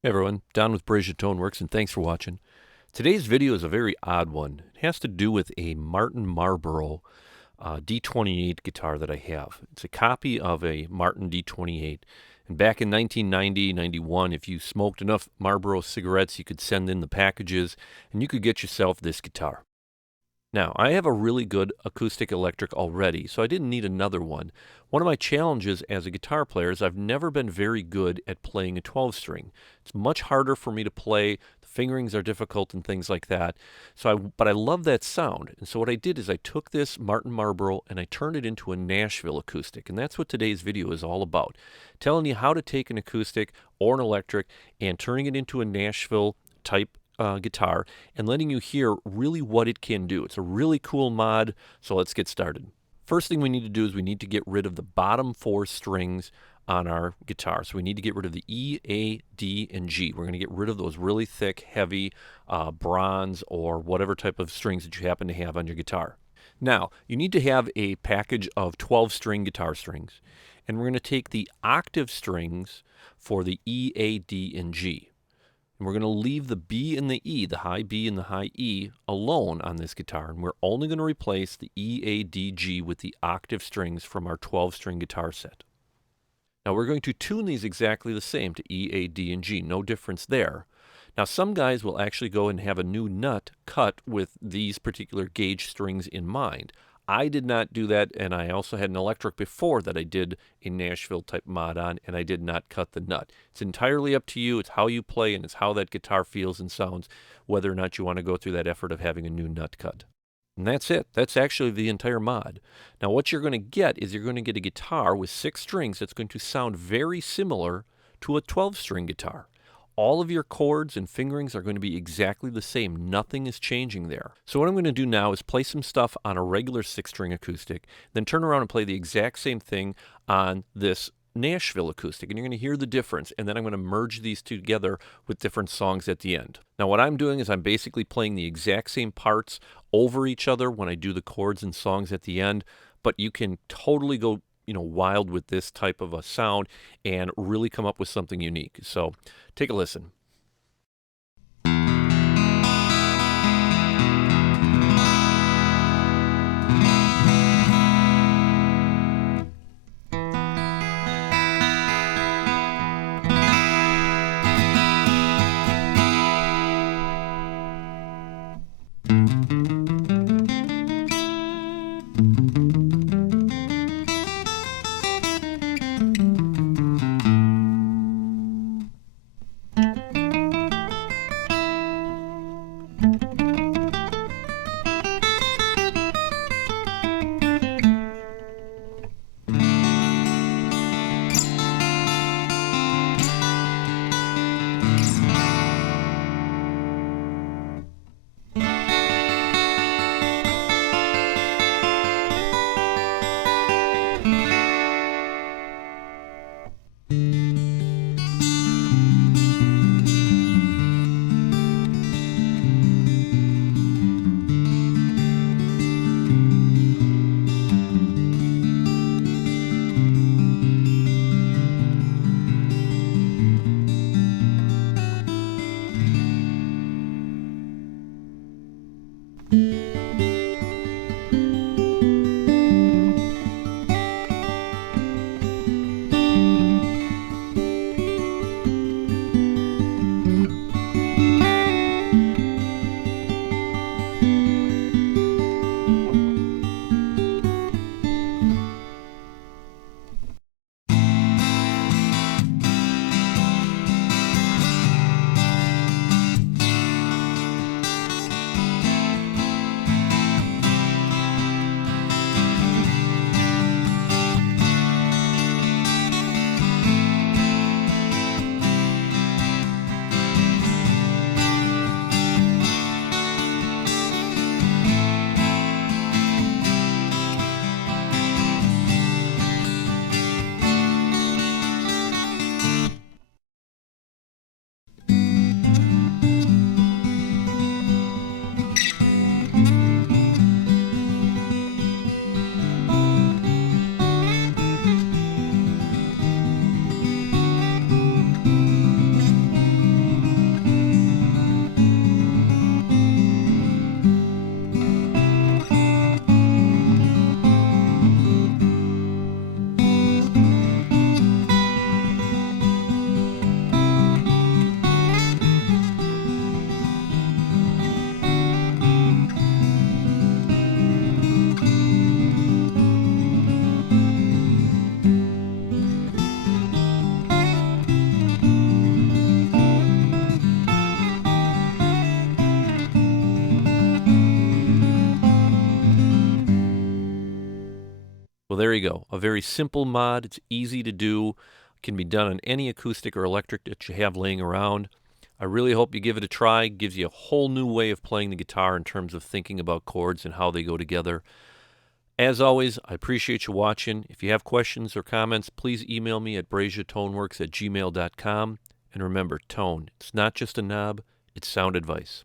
Hey everyone, Don with Breja ToneWorks, and thanks for watching. Today's video is a very odd one. It has to do with a Martin Marlboro D-28 guitar that I have. It's a copy of a Martin D-28. And back in 1990, 91, if you smoked enough Marlboro cigarettes, you could send in the packages, and you could get yourself this guitar. Now, I have a really good acoustic electric already, so I didn't need another one. One of my challenges as a guitar player is I've never been very good at playing a 12-string. It's much harder for me to play, the fingerings are difficult and things like that. But I love that sound. And so what I did is I took this Martin Marlboro and I turned it into a Nashville acoustic. And that's what today's video is all about. Telling you how to take an acoustic or an electric and turning it into a Nashville type guitar and letting you hear really what it can do. It's a really cool mod, so let's get started. First thing we need to do is we need to get rid of the bottom 4 strings on our guitar. So we need to get rid of the E, A, D, and G. We're going to get rid of those really thick, heavy bronze or whatever type of strings that you happen to have on your guitar. Now, you need to have a package of 12-string guitar strings, and we're going to take the octave strings for the E, A, D, and G. And we're going to leave the B and the E, the high B and the high E, alone on this guitar. And we're only going to replace the E, A, D, G with the octave strings from our 12-string guitar set. Now we're going to tune these exactly the same to E, A, D, and G. No difference there. Now some guys will actually go and have a new nut cut with these particular gauge strings in mind. I did not do that, and I also had an electric before that I did a Nashville type mod on, and I did not cut the nut. It's entirely up to you. It's how you play, and it's how that guitar feels and sounds, whether or not you want to go through that effort of having a new nut cut. And that's it. That's actually the entire mod. Now what you're going to get is you're going to get a guitar with 6 strings that's going to sound very similar to a 12-string guitar. All of your chords and fingerings are going to be exactly the same. Nothing is changing there. So what I'm going to do now is play some stuff on a regular 6-string acoustic, then turn around and play the exact same thing on this Nashville acoustic, and you're going to hear the difference, and then I'm going to merge these two together with different songs at the end. Now what I'm doing is I'm basically playing the exact same parts over each other when I do the chords and songs at the end, but you can totally go wild with this type of a sound and really come up with something unique. So take a listen. there you go. A very simple mod. It's easy to do. It can be done on any acoustic or electric that you have laying around. I really hope you give it a try. It gives you a whole new way of playing the guitar in terms of thinking about chords and how they go together. As always, I appreciate you watching. If you have questions or comments, please email me at brejatoneworks@gmail.com. And remember, tone, it's not just a knob, it's sound advice.